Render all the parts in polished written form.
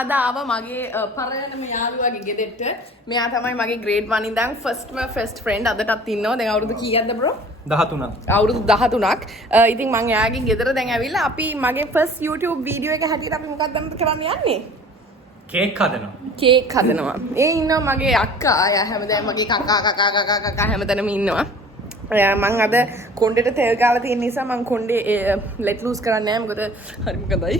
අද ආව මගේ පරණම යාළුවාගේ ගෙදරට. මෙයා තමයි මගේ grade 1 ඉඳන් first friend. අදටත් ඉන්නවා. දැන් අවුරුදු කීයක්ද bro? 13ක්. අවුරුදු 13ක්. ඉතින් මං එයාගේ ගෙදර දැන් ඇවිල්ලා අපි මගේ first YouTube video එක හැටියට අපි මොකක්ද කරන්න යන්නේ? කේක් හදනවා. කේක් හදනවා. ඒ ඉන්නවා මගේ අක්කා. එයා හැමදාම මගේ කකා හැමතැනම ඉන්නවා. මං අද කොණ්ඩේට තෙල් ගාලා තියෙන නිසා මං කොණ්ඩේ let loose කරන්නේ නැහැ. මොකද හරි මොකදයි.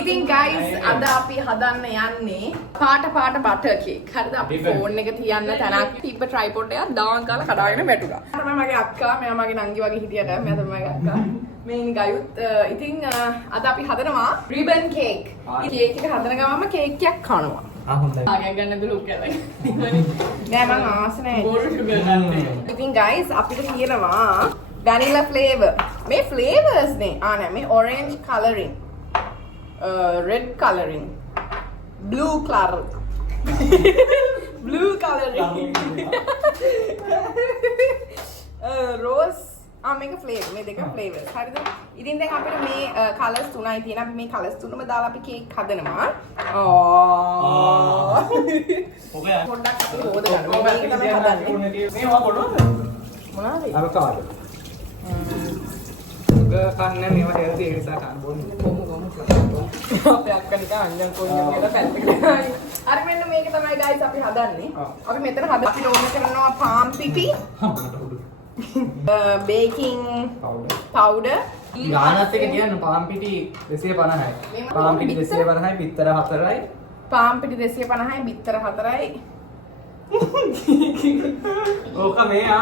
ඉතින් guys අද අපි හදන්න යන්නේ පාට butter cake. හරිද? අපි ෆෝන් එක තියන්න තැනක් තිබ්බ tripod එකක් දාන් කාලා කඩාගෙන වැටුණා. තමයි මගේ අක්කා. මෙයා මගේ නංගි වගේ හිටියට මෙයා තමයි මගේ අක්කා. මේ ඉන්නේ ගයුත්. ඉතින් අද අපි හදනවා ribbon cake. කේක් එක හදන ගමන්ම කේක් එකක් කනවා. හොඳයි. ආගෙන් ගන්න දුලුක් කරලා. නෑ මං ආස නෑ. බෝල් sugar ගන්න. ඉතින් guys අපිට තියෙනවා vanilla flavor. මේ flavors නේ. නෑ මේ orange coloring. Red coloring. Blue color. Blue coloring. Rose මේක ෆ්ලේවර් මේ දෙක ෆ්ලේවර්ස් හරිද ඉතින් දැන් අපිට මේ කලර්ස් තුනයි තියෙන අපි මේ කලර්ස් තුනම දාලා අපි කේක් හදනවා පොඩ්ඩක් අපි හොද ගන්නවා මේක තමයි හදන්නේ මේවා කොටනවද මොනවද අවකාඩෝ කන්න මේවා හෙල්ති ඒ නිසා කන්න බොන්න අපේ අක්කා නිකන් අංජන් කොණ්ඩේ කියලා පැත්තකට හරි මෙන්න මේක තමයි guys අපි හදන්නේ අපි මෙතන අපි ඕන කරනවා පාම් පිටි baking powder ගානත් එක කියන්න පාම් පිටි 250යි පාම් පිටි 250යි බිත්තර 4යි පාම් පිටි 250යි බිත්තර 4යි ඕක මේ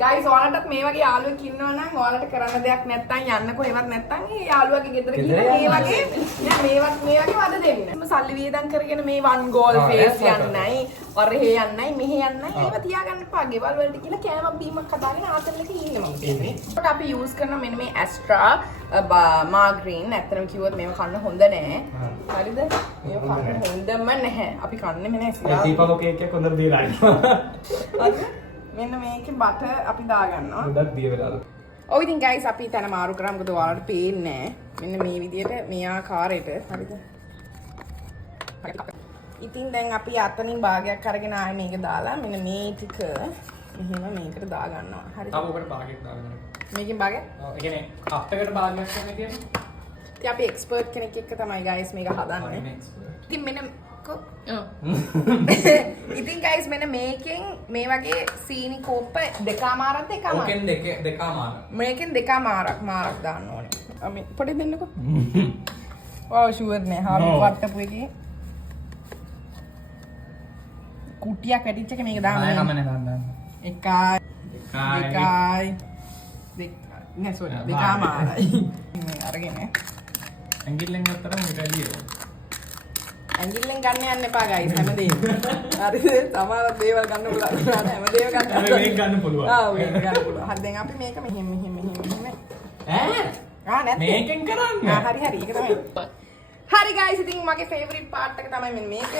guys ඔයාලටත් මේ වගේ යාළුවෙක් ඉන්නවා නම් ඔයාලට කරන්න දෙයක් නැත්නම් යන්න කොහෙවත් නැත්නම් ඒ යාළුවාගේ ගෙදර ගිහින් මේ වගේ නෑ මේ වගේ වද දෙන්න. සල්ලි වියදම් කරගෙන මේ වන් ගෝල් ෆේස් යන්නයි, ඔරේ යන්නයි, මෙහෙ යන්නයි ඒව තියාගන්න එපා. ගෙවල් වලට කියලා කෑමක් බීමක් හදාගෙන ආතල් එකේ ඉන්න මම කියන්නේ. ඒකට අපි යූස් කරන මෙන්න මේ Astra margarine. ඇත්තටම කිව්වොත් මේව කන්න හොඳ නෑ. හරිද? මේව කන්න හොඳම නැහැ. අපි කන්නේ මෙන්න ඉස්සරහ. දීපලෝ කේක් එක හොඳට දීලා ඉන්නවා. හරිද? මෙන්න මේකේ බටර් අපි දාගන්නවා. හොඳට දිය වෙලාද. ඔව් ඉතින් guys අපි තන මාරු කරා මොකද ඔයාලට පේන්නේ නැහැ. මෙන්න මේ විදිහට මේ ආකාරයට හරිද? ඉතින් දැන් අපි අතනින් භාගයක් අරගෙන ආයේ මේක දාලා මෙන්න මේ ටික මෙහෙම මේකට දාගන්නවා. හරිද? තව ඔකට භාගයක් දාගන්න. මේකෙන් භාගයක්? ඔව් ඒ කියන්නේ අප්ටකට භාගයක් කරන්න කියන්නේ. ඉතින් අපි එක්ස්පර්ට් කෙනෙක් එක්ක තමයි guys මේක හදන්නේ. ඉතින් මෙන්න ඉතින් guys මෙන්න මේකෙන් මේ වගේ සීනි කෝප්ප දෙකමාරක්ද එකමාරක් ඕකෙන් දෙකමාරක් මේකෙන් දෙකමාරක් දාන්න ඕනේ අපි පොඩි දෙන්නකෝ ඔව් ෂුවර් නේ හාරු වට්ටපු එකේ කුටියක් වැටිච්ච එක මේක දාන්න එකයි නෑ සෝරි දෙකමාරයි මේ අරගෙන ඇඟිල්ලෙන් ගත්තම මෙතැලිය ඇඟිල්ලෙන් ගන්න යන්න එපා guys හැමදේම. හරිද? සමහර දේවල් ගන්න පුළුවන්. හැමදේම ගන්න. මේක ගන්න පුළුවන්. මේක ගන්න පුළුවන්. හරි දැන් අපි මේක මෙහෙම නැත්නම්. මේකෙන් කරන්නේ. හරි ඒක තමයි. හරි guys ඉතින් මගේ favorite part එක තමයි මෙන්න මේක.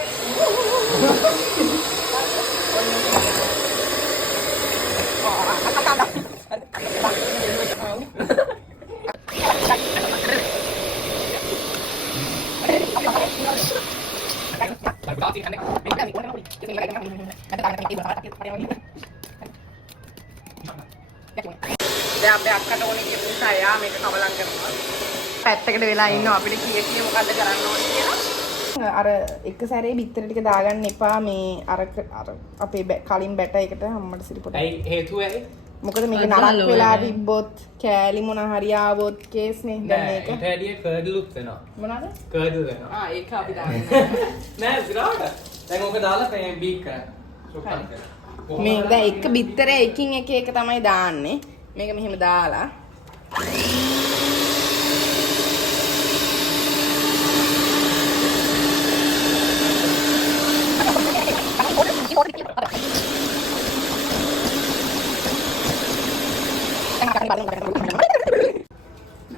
දැන් අපේ අක්කට ඕනේ කියපු නිසා එයා මේක කවලම් කරනවා. පැත්තකට වෙලා ඉන්නවා අපිට කීයේ මොකද්ද කරන්න ඕනේ කියලා. අර එක සැරේ බිත්තර ටික දාගන්න එපා මේ අර අපේ කලින් බැට එකට අම්මට සිරිපොට. ඇයි හේතුව ඇයි? මොකද මේක නරක් වෙලා තිබ්බොත් කෑලි මොන හරි ආවොත් කේස් නේ දැන් මේක. ඒට ඇඩිය කර්ඩ්ලුත් වෙනවා. මොනවාද? කර්ඩ්ල් වෙනවා. ඒක අපි දාගන්න. නෑ සිරාට. දැන් ඕක දාලා බීක් කරන්න. මේක දැන් එක බිත්තරේ එකින් එක තමයි දාන්නේ. මේක මෙහෙම දාලා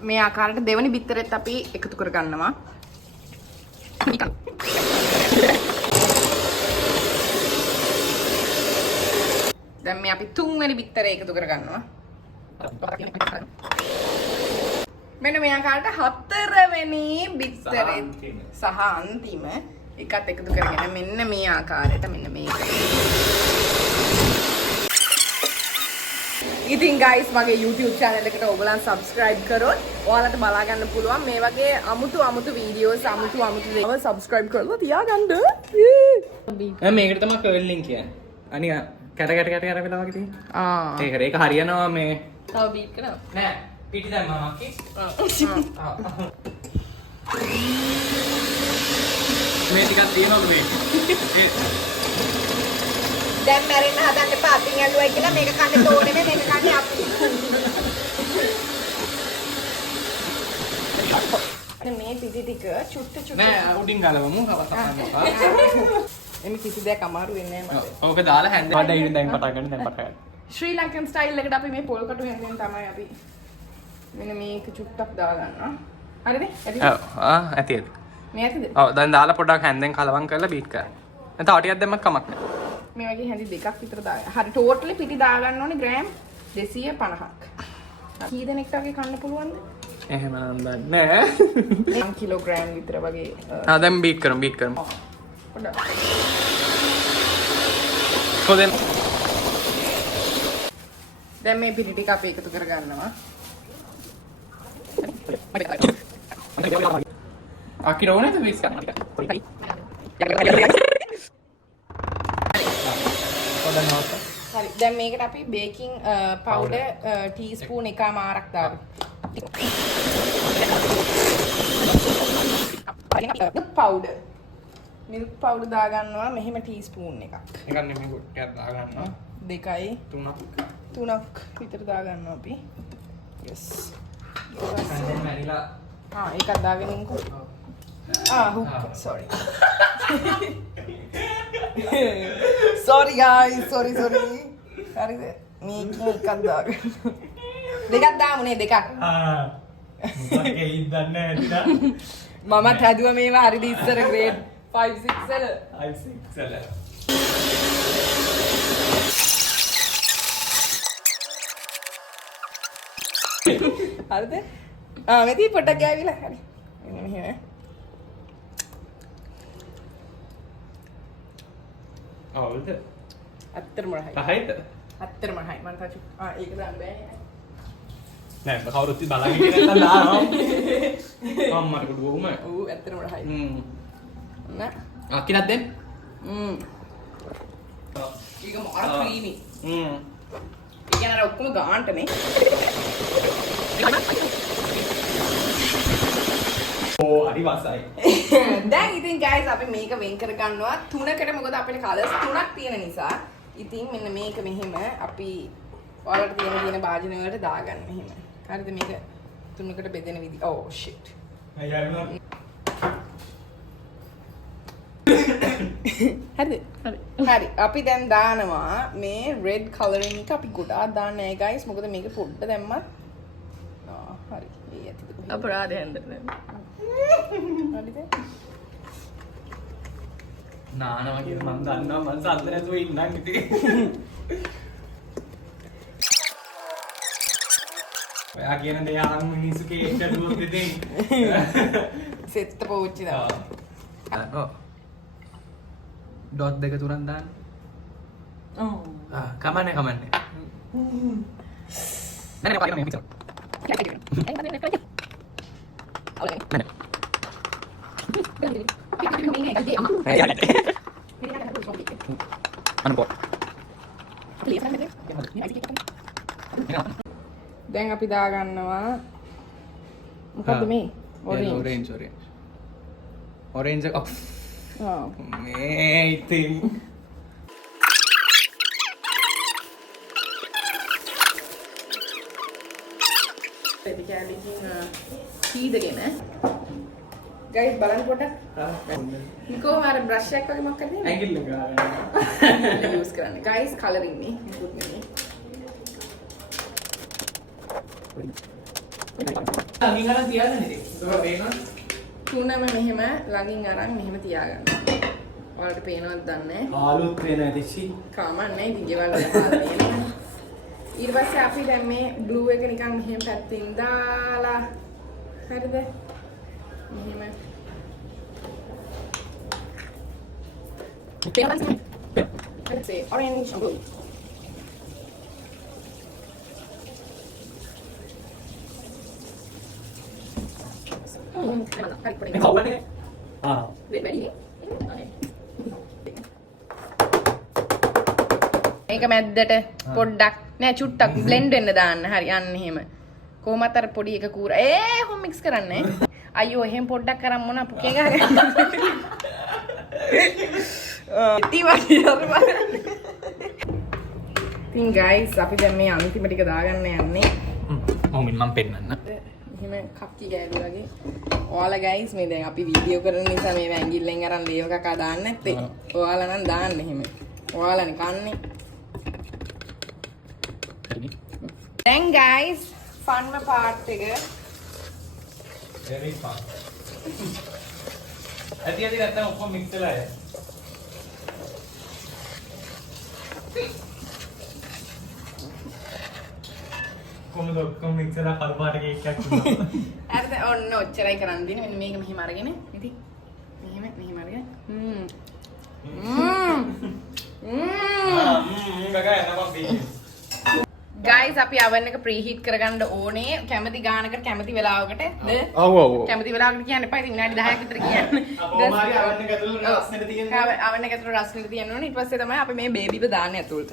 මේ ආකාරයට දෙවෙනි බිත්තරෙත් අපි එකතු කර ගන්නවා. දැන් මේ අපි තුන්වෙනි බිත්තරේ එකතු කර ගන්නවා. මෙන්න මේ ආකාරයට හතරවෙනි බිත්තරේ අන්තිම. සහ අන්තිම එකත් එකතු කරගෙන මෙන්න මේ ආකාරයට මෙන්න මේක. ඉතින් guys මගේ YouTube channel එකට ඔයගලන් subscribe කරොත් ඔයාලට බලා ගන්න පුළුවන් මේ වගේ අමුතු videos අමුතු දේවල් subscribe කරලා තියාගන්න. මේකට තමයි කර්ලින් කියන්නේ. අනික කැට වෙලා වගේ තියෙන්නේ. ආ ඒක හරියනවා මේ තව beat කරනවා. නෑ පිටි දැම්මා මක්කි. මේ ටිකක් තියෙනවද මේ? දැන් මැරෙන්න හදන්න එපා අතින් ඇල්ලුවයි කියලා මේක කන්නේ තෝරේ මේක කන්නේ අපි. දැන් මේ පිටි ටික චුට්ට නෑ උඩින් ගලවමු කවදාවත්. එමෙ කිසි දෙයක් අමාරු වෙන්නේ නැහැ මට. ඕක දාලා හැන්ද වඩ ඉන්න දැන් පටන් ගන්න. ශ්‍රී ලංකන් ස්ටයිල් එකට අපි මේ පොල් කටු හැන්දෙන් තමයි අපි මෙන්න මේක චුට්ටක් දාගන්නවා. හරිද? ඇතිද? ඇති. මේ ඇතිද? ඔව් දැන් දාලා පොඩ්ඩක් හැන්දෙන් කලවම් කරලා බීට් කරන්න. දැන් තව ටිකක් දැම්මක් කමක් නැහැ. මේ වගේ හැඳි දෙකක් විතර දාගන්න. හරි ටෝටලි පිටි දාගන්න ඕනේ ග්‍රෑම් 250ක්. කී දෙනෙක්ට වගේ කන්න පුළුවන්ද? එහෙම නම් දන්නේ නැහැ. 1 කිලෝග්‍රෑම් විතර වගේ. දැන් බීට් කරමු. පොඩ්ඩක්. කොහෙන්ද? දැන් මේ පිටි ටික අපි එකතු කරගන්නවා. අකිරෝනේ මික්ස් කරන්න ටික. හරි දැන් මේකට අපි බේකින් පවුඩර් ටීස්පූන් එකමාරක් දාමු. මිල්ක් පවුඩර් දාගන්නවා මෙහෙම ටීස්පූන් එකක්. එකක් නෙමෙයි ටිකක් දාගන්නවා. 2යි 3ක් විතර දාගන්නවා අපි. yes. දැන් මැරිලා ඒකත් දාගෙන ඉන්නකෝ. sorry. sorry guys, sorry. හරිද? මේක එකක් දාගන්න. දෙකක් දාමුනේ දෙකක්. මොකක්ද ඉඳන්නේ නැතිද? මමත් හැදුවා මේවා හරිද ඉස්සර grade 5 6 වල. 5 6 වල. හරිද? මෙතී පොඩ්ඩක් ගෑවිලා හරි. මෙන්න මෙහෙම. ඔව්ද? අත්‍තරම රහයි. රහයිද? අත්‍තරම රහයි. මම තාචු ඒක දාන්න බෑ. නෑ කවුරුත් බලගෙන ඉන්න දානවා. අම්මට කුඩුවම. ඇත්තරම රහයි. නෑ. අකිලක් දෙන්න. ඒක මාර ක්‍රීමි. ඒක නේද ඔක්කොම ගාන්ටනේ. හරි වසයි. දැන් ඉතින් guys අපි මේක වෙන් කර ගන්නවා තුනකට මොකද අපේ කලර්ස් තුනක් තියෙන නිසා. ඉතින් මෙන්න මේක මෙහෙම අපි ඔයාලට තියෙන භාජන වලට දාගන්න මෙහෙම. හරිද මේක තුනකට බෙදෙන විදි. oh shit. හරිද? හරි. අපි දැන් දානවා මේ red coloring එක අපි ගොඩාක් දාන්නේ නැහැ guys. මොකද මේක පොඩ්ඩ දැම්මත් හරි. ඒ ඇතිද කොහේ? අපරාධ හැන්දට දැන්. හරිද? නානවා කියලා මම දන්නවා මම සද්ද නැතුව ඉන්නම් ඉතින්. ඔයා කියන දේ අහන් මිනිස්සු කේක් කරුවොත් ඉතින් සෙත්ත පෝච්චි දාන්න. ඔව්. ඩොට් දෙක තුනක් දාන්න. ඔව්. කමන්නේ. නෑ පාඩම මේ විතර. දැන් අපි දාගන්නවා මොකද්ද මේ orange ඔව් මේ ඉතින් පෙති කැලිකින් කීදගෙන ගයිස් බලන්න පොඩ්ඩක් නිකෝ මාර බ්‍රෂ් එකක් වගේ මොකක්ද නේ ඇඟිල්ල ගාන යූස් කරන්න ගයිස් කලරින් නේ මුකුත් නෙමෙයි ළඟින් අරන් තියාගන්න ඉතින් ඒක පේනවා තුනම මෙහෙම ළඟින් අරන් මෙහෙම තියාගන්න ඔයාලට පේනවද දන්නේ ආලුත් වෙන ඇතිසි කමන්නේ ඉතින් ගෙවල් වල ඊට පස්සේ අපි දැන් මේ බ්ලූ එක නිකන් මෙහෙම පැත්තෙන් දාලා හරිද? මෙහෙම. Let's say orange blue. මේක මැද්දට පොඩ්ඩක් නෑ චුට්ටක් බ්ලෙන්ඩ් වෙන්න දාන්න. හරි අන්න එහෙම. කොහොමත් අර පොඩි එක කූර. කොහොම මික්ස් කරන්නේ? අයියෝ එහෙම පොඩ්ඩක් කරන් මොන පුකේ ගහගෙන. ඉතින් guys අපි දැන් මේ අන්තිම ටික දාගන්න යන්නේ. මොමින් මම පෙන්නන්න. එහෙම කක්කි ගෑලුවාගේ. ඔයාලා guys මේ දැන් අපි වීඩියෝ කරන නිසා මේ ඇඟිල්ලෙන් අරන් ලේව කකා දාන්න නැත්තේ. ඔයාලා නම් දාන්න එහෙම. ඔයාලානේ කන්නේ. දැන් guys ෆන්ම පාර්ට් එක. very fun. ඇති නැත්තම් ඔක්කොම මික්ස් වෙලා යයි. කොහොමද ඔක්කොම මික්ස් වෙලා කල්පාට කේක් එකක් දුන්නා. හරිද? ඔන්න ඔච්චරයි කරන් දෙන්නේ. මෙන්න මේක මෙහෙම අරගෙන ඉතින් මෙහෙම අරගෙන. කකා එනවා බී. guys අපි oven එක preheat කරගන්න ඕනේ කැමති ගානකට කැමති වෙලාවකට ඔව් ඔව් කැමති වෙලාවකට කියන්න එපා ඉතින් විනාඩි 10ක් විතර කියන්න. කොහොමාරි oven එක ඇතුළේ රස්නෙට තියෙන්නේ. oven එක ඇතුළේ රස්නෙට තියන්න ඕනේ. ඊට පස්සේ තමයි අපි මේ බේබිව දාන්නේ ඇතුළට.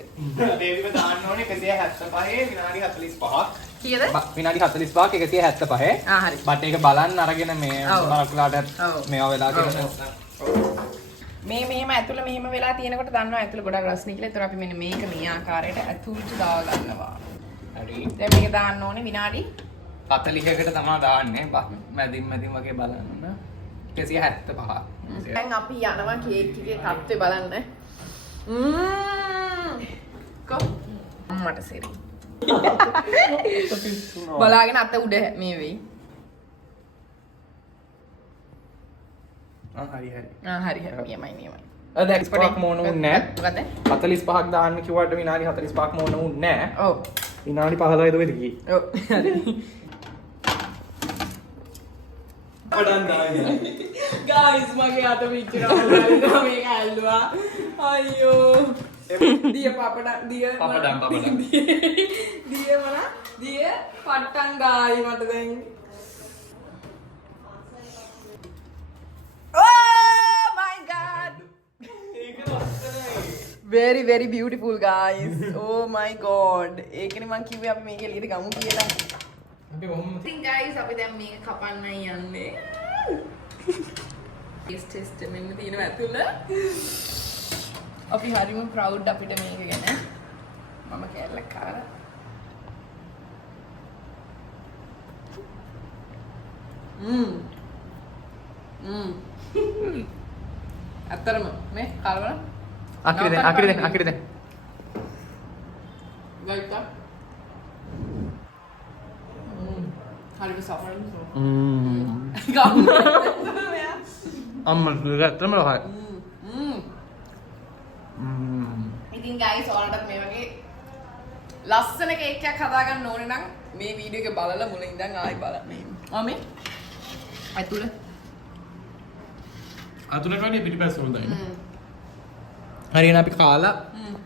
බේබිව දාන්න ඕනේ 175 විනාඩි 45ක්. කීයද? විනාඩි 45ක් 175. හරි. බට් ඒක බලන්න අරගෙන මේ මොනවාකට මේවා වෙලා තියෙනවා. මේ මෙහෙම ඇතුළ මෙහෙම වෙලා තියෙනකොට දන්නවා ඇතුළ ගොඩක් රස්නේ කියලා. ඒතර අපි මෙන්න මේක මේ ආකාරයට ඇතුළට දා ගන්නවා. හරි. දැන් මේක දාන්න ඕනේ විනාඩි 40කට තමයි දාන්නේ. මැදින් වගේ බලන්න. 175. දැන් අපි යනවා කේක් එකේ තත්ත්වය බලන්න. මට සෙරි. බලාගෙන අත උඩ මේ වෙයි. හරි. හරි නියමයි. අද එක්ස්පර්ට් මොන උන්නේ නැහැ. මොකද? 45ක් දාන්න කිව්වට විනාඩි 45ක් මොන උන්නේ නැහැ. ඔව්. විනාඩි 15යි දුවේද ගියේ. ඔව්. හරි. පඩන් දාගෙන. guys මගේ අත විචිරවලා මේක ඇල්ලුවා. අයියෝ. දිය පපඩම් දිය පට්ටන් දායි මට දැන්. very very beautiful guys. Oh my god. ඒකනේ මං කිව්වේ අපි මේක එළියට ගමු කියලා. අපි කොහොමද? ඉතින් guys අපි දැන් මේක කපන්නයි යන්නේ. ටෙස්ට් මෙන්න තියෙනවා ඇතුළ. අපි හරිම proud අපිට මේක ගැන. මම කැලලක් කාලා. අතරම මේ කාලවල අකිරි දැන්. ගයිතා. හරිම සෆරන් සෝ. අම්මා ඇත්තම ලහයි. ඉතින් guys ඔයාලටත් මේ වගේ ලස්සන කේක් එකක් හදාගන්න ඕනේ නම් මේ වීඩියෝ එක බලලා මුලින් ඉඳන් ආයි බලන්න. මේ අතුලට වැඩි පිටිපස්ස වල දාන්න. හරියන අපි කාලා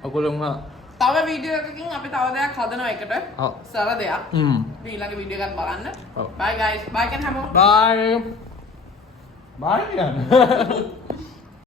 ඔයගොල්ලෝම තව වීඩියෝ එකකින් අපි තව දෙයක් හදනවා එකට. ඔව්. සර දෙයක්. ඊළඟ වීඩියෝ එකක් බලන්න. ඔව්. bye guys. bye can හැමෝම. bye. bye.